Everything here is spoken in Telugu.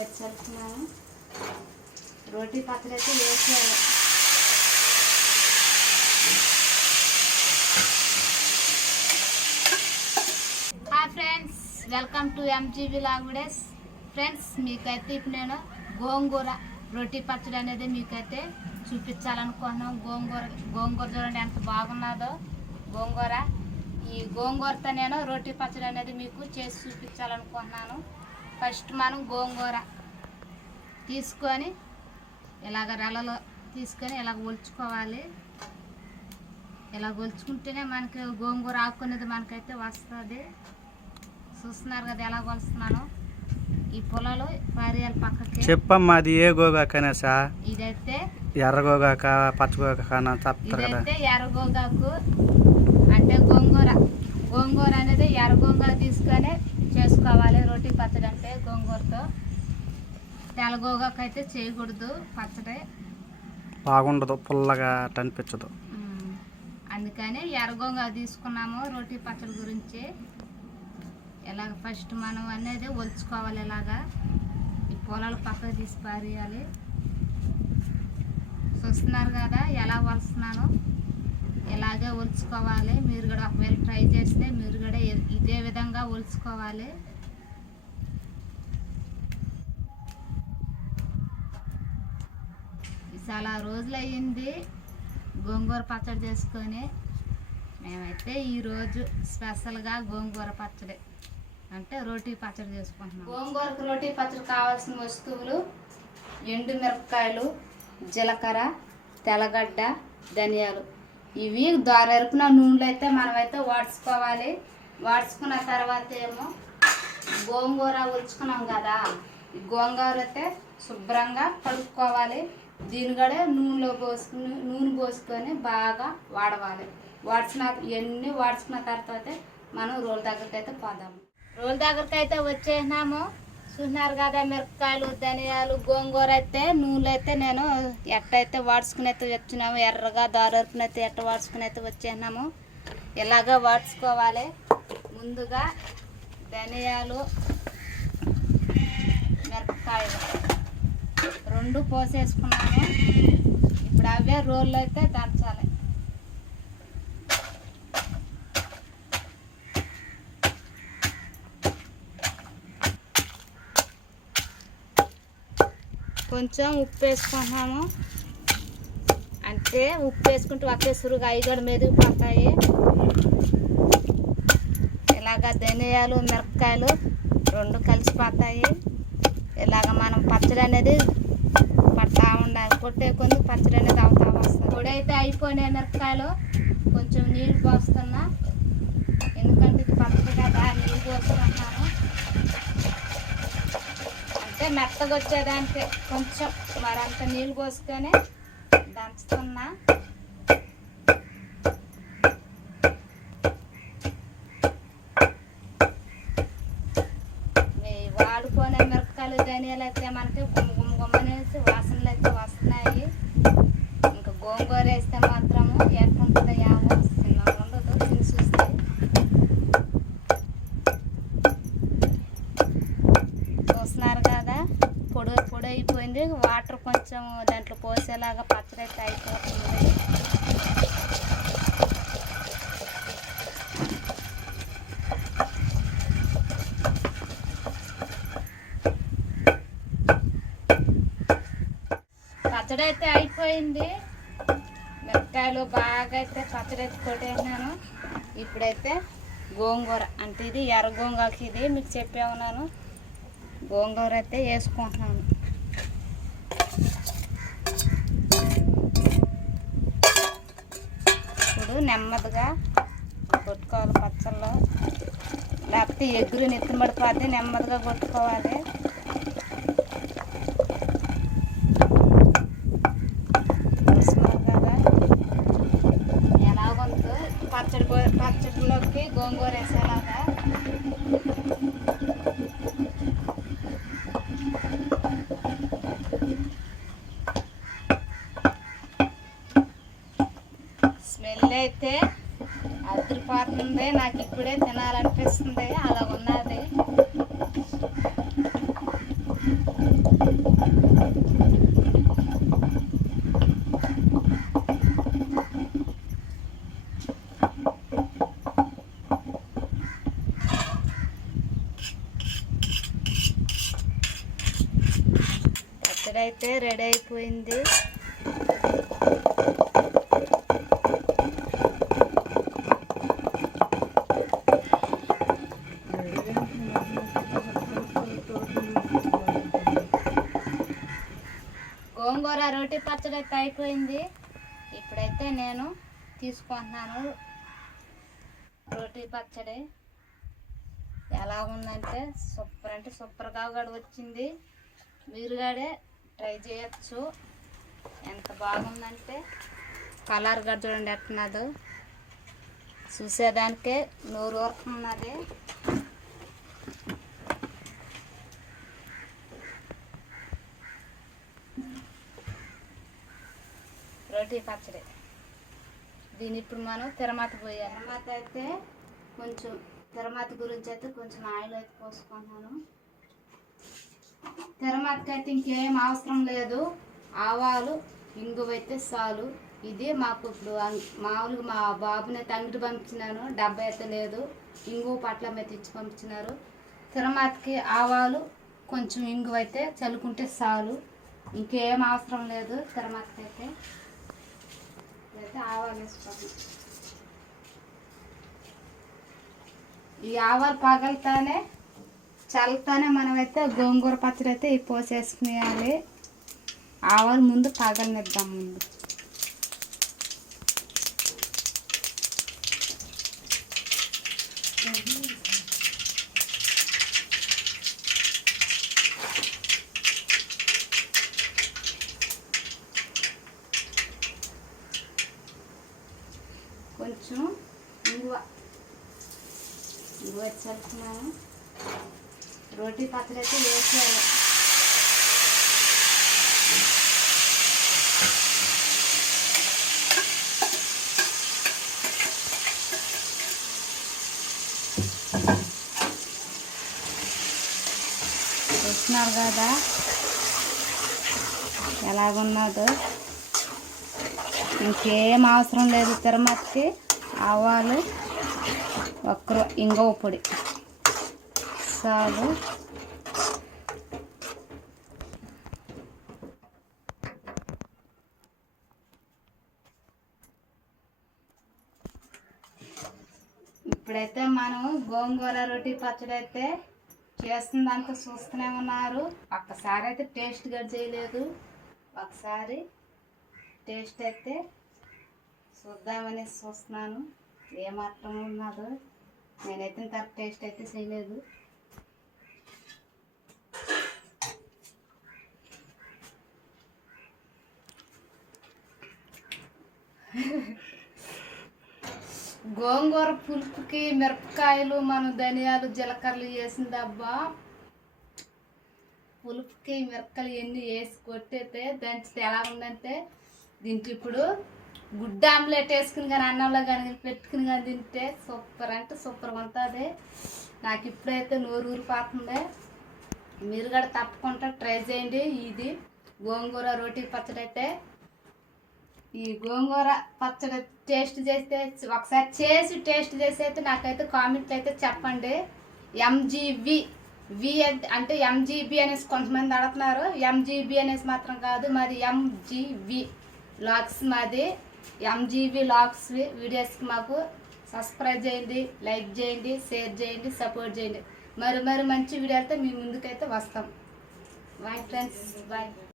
వచ్చేస్తున్నాను. రోటీ పచ్చడి అయితే వేసేయాలి. Hi friends, welcome to MGB language. Friends, మీకైతే ఇప్పుడు నేను గోంగూర రోటీ పచ్చడి అనేది మీకైతే చూపించాలనుకుంటున్నాం. గోంగూర చూడండి ఎంత బాగున్నదో గోంగూర. ఈ గోంగూరతో నేను రోటీ పచ్చడి అనేది మీకు చేసి చూపించాలనుకుంటున్నాను. ఫస్ట్ మనం గోంగూర తీసుకొని ఇలాగ రెలలో తీసుకొని ఇలాగ ఒలుచుకోవాలి. ఇలా ఒలుచుకుంటేనే మనకి గోంగూర ఆకునేది మనకైతే వస్తుంది. చూస్తున్నారు కదా ఎలా కొలుస్తున్నాను. ఈ పొలాలు పారేయాలి పక్కకి. చెప్పమ్మా, అది ఏ గోగాకనేసా? ఇదైతే ఎర్ర గోగాక పచ్చ గోగాకనా చెప్తారు కదా. ఇదైతే ఎర్ర గోగాకు అంటే గోంగూర అనేది ఎర్ర గోంగూర తీసుకొని చేసుకోవాలి రోటీ పచ్చడి. అంటే గోంగూరతో తెల్ల గోగాకు అయితే చేయకూడదు పచ్చడి, బాగుండదు, పుల్లగా అనిపించదు. అందుకని ఎర్ర గోంగూర తీసుకున్నాము రోటీ పచ్చడి గురించి. ఇలాగ ఫస్ట్ మనం అనేది ఒలుచుకోవాలి. ఇలాగా ఈ పొలాలు పక్కకు తీసి పారేయాలి. చూస్తున్నారు కదా ఎలా ఒలుస్తున్నాను. ఇలాగే ఒలుచుకోవాలి. మీరు కూడా ఒకవేళ ట్రై చేస్తే మీరు కూడా ఇదే విధంగా ఒలుచుకోవాలి. చాలా రోజులు అయ్యింది గోంగూర పచ్చడి చేసుకొని. మేమైతే ఈరోజు స్పెషల్గా గోంగూర పచ్చడి అంటే రోటీ పచ్చడి చేసుకుంటున్నాం. గోంగూరకు రోటీ పచ్చడి కావాల్సిన వస్తువులు: ఎండు మిరపకాయలు, జీలకర్ర, తెల్లగడ్డ, ధనియాలు. ఇవి దొరెరుకున్న నూనెలో అయితే మనమైతే వాడ్చుకోవాలి. వాడ్చుకున్న తర్వాత ఏమో గోంగూర ఉల్చుకున్నాం కదా, ఈ గోంగూర అయితే శుభ్రంగా కడుక్కోవాలి. దీని కూడా నూనె పోసుకొని బాగా వాడవాలి. ఇవన్నీ వాడ్చుకున్న తర్వాత మనం రోల్ దగ్గరికి అయితే పోదాము. రోల్ దగ్గరికి అయితే వచ్చేసినాము. చూసినారు కదా, మిరపకాయలు, ధనియాలు, గోంగూర అయితే నూనెలో అయితే నేను ఎట్టయితే వాడ్చుకుని అయితే వచ్చినాము. ఎర్రగా దారుకుని అయితే ఎట్ట వాడ్చుకుని అయితే వచ్చేసినాము. ఇలాగా వాడ్చుకోవాలి. ముందుగా ధనియాలు, మిరపకాయలు రెండు పోసేసుకున్నాము. ఇప్పుడు అవే రోల్లో అయితే దంచాలి. కొంచెం ఉప్పు వేసుకుంటున్నాము. అంటే ఉప్పు వేసుకుంటే ఒకే సురుగు అవి కూడా మెదిగిపోతాయి. ఇలాగ ధనియాలు, మిరపకాయలు రెండు కలిసిపోతాయి. ఇలాగ మనం పచ్చడి అనేది పట్టా ఉండాలి. కొట్టే కొన్ని పచ్చడి అనేది అవుతా వస్తుంది. పొడి అయితే అయిపోయినాయి మిరపకాయలు. కొంచెం నీళ్ళు పోస్తున్నా, ఎందుకంటే ఇది పచ్చడి కదా, నీళ్ళు పోసుకుంటున్నాను. అంటే మెత్తగా వచ్చేదానికి కొంచెం మరంత నీళ్ళు పోసుకొని దంచుతున్నా. వాడుకునే మిరపకాయలు, ధనియాలు అయితే మనకి గుమ్మనేసి వాసనలు అయితే వస్తున్నాయి. ఇంకా గోంగూర వేస్తే మాత్రము ఎట్లుంటుందో యావో చిన్న ఉండదు. తిని చూస్తే చూస్తున్నారు కదా, పొడి అయిపోయింది. వాటర్ కొంచెం దాంట్లో పోసేలాగా పచ్చడి అయితే అయిపోతుంది. పచ్చడి అయితే అయిపోయింది. మిరపకాయలు బాగా అయితే పచ్చడి అయితే కొట్టేసినాను. ఇప్పుడైతే గోంగూర అంటే ఇది ఎర్ర గోంగూరకి ఇది మీకు చెప్పే ఉన్నాను. గోంగూర అయితే వేసుకుంటున్నాను. ఇప్పుడు నెమ్మదిగా కొట్టుకోవాలి పచ్చళ్ళు, లేకపోతే ఎగురు నెత్తిమడిపోతే నెమ్మదిగా కొట్టుకోవాలి. కదా ఎలాగుందో పచ్చడిలోకి గోంగూర వేసేలాగా. స్మెల్ అయితే అదిరిపోతుంది. నాకు ఇప్పుడే తినాలనిపిస్తుంది, అలా ఉన్నది. పచ్చడి అయితే రెడీ అయిపోయింది. గోంగూర రోటి పచ్చడి అయితే అయిపోయింది. ఇప్పుడైతే నేను తీసుకుంటున్నాను రోటి పచ్చడి. ఎలా ఉందంటే సూపర్ అంటే సూపర్గా కూడా వచ్చింది. మీరు కూడా ట్రై చేయొచ్చు. ఎంత బాగుందంటే కలర్ కూడా చూడండి ఎట్టున్నదో, చూసేదానికే నోరు ఊరుకున్నది. రోటీ పచ్చడి దీని ఇప్పుడు మనం తిరుమత పోయాలి. తిరుమత అయితే కొంచెం తిరుమత గురించి అయితే కొంచెం ఆయిల్ అయితే పోసుకుంటున్నాను. తిరుమతకి అయితే ఇంకేం అవసరం లేదు. ఆవాలు ఇంగువ అయితే చాలు. ఇది మాకు ఇప్పుడు మామూలుగా మా బాబుని అయితే అంగడి పంపించినాను, డబ్బా అయితే లేదు. ఇంగువ పట్ల మీద ఇచ్చి పంపించినారు. తిరుమతకి ఆవాలు కొంచెం ఇంగువ అయితే చల్లుకుంటే చాలు, ఇంకేం అవసరం లేదు. తిరుమతకి అయితే ఆవాలు వేసుకోండి. ఈ ఆవాలు పగలుతానే చల్లుతానే మనమైతే గోంగూర పచ్చడి అయితే పోసేసుకునేయాలి. ఆవాలు ముందు పగలనిద్దాం. ముందు కొంచెం ఇంగువ చల్లుకున్నాను. రోటీ పచ్చడి అయితే వేసేయాలి. చూస్తున్నారు కదా ఎలాగున్నదో. ఇంకేం అవసరం లేదు. తిరుమతకి ఆవాలు ఒక్కరు ఇంగువ పొడి చాలు. ఇప్పుడైతే మనం గోంగూర రోటీ పచ్చడి అయితే చేస్తుందంతా చూస్తూనే ఉన్నారు. ఒక్కసారి అయితే టేస్ట్ కూడా చేయలేదు. ఒకసారి టేస్ట్ అయితే చూద్దామని చూస్తున్నాను ఏమాత్రం ఉన్నదో. నేనైతే ఇంత టేస్ట్ అయితే చేయలేదు. గోంగూర పులుపుకి మిరపకాయలు మనం ధనియాలు జీలకర్రలు వేసిందబ్బా. పులుపుకి మిరపకాయలు ఎన్ని వేసి కొట్టయితే దంచితే ఎలా ఉందంటే దీంట్లో ఇప్పుడు గుడ్డ ఆమ్లెట్ వేసుకుని కానీ అన్నంలో కానీ పెట్టుకుని కానీ తింటే సూపర్ అంటే సూపర్గా ఉంటుంది. నాకు ఇప్పుడైతే నోరు ఊరిపోతుంది. మీరు కూడా తప్పకుండా ట్రై చేయండి. ఇది గోంగూర రోటీ పచ్చడి అయితే. ఈ గోంగూర పచ్చడి టేస్ట్ చేస్తే ఒకసారి చేసి టేస్ట్ చేసి అయితే నాకైతే కామెంట్లు అయితే చెప్పండి. ఎంజీవి అంటే ఎంజీబీ అనేసి కొంతమంది అడుగుతున్నారు. ఎంజీబీ అనేసి మాత్రం కాదు, మరి ఎంజీవి లాగ్స్ మాది. ఎంజీవి లాగ్స్ వీడియోస్కి మాకు సబ్స్క్రైబ్ చేయండి, లైక్ చేయండి, షేర్ చేయండి, సపోర్ట్ చేయండి. మరి మంచి వీడియోలతో మీ ముందుకైతే వస్తాం. Bye friends, bye.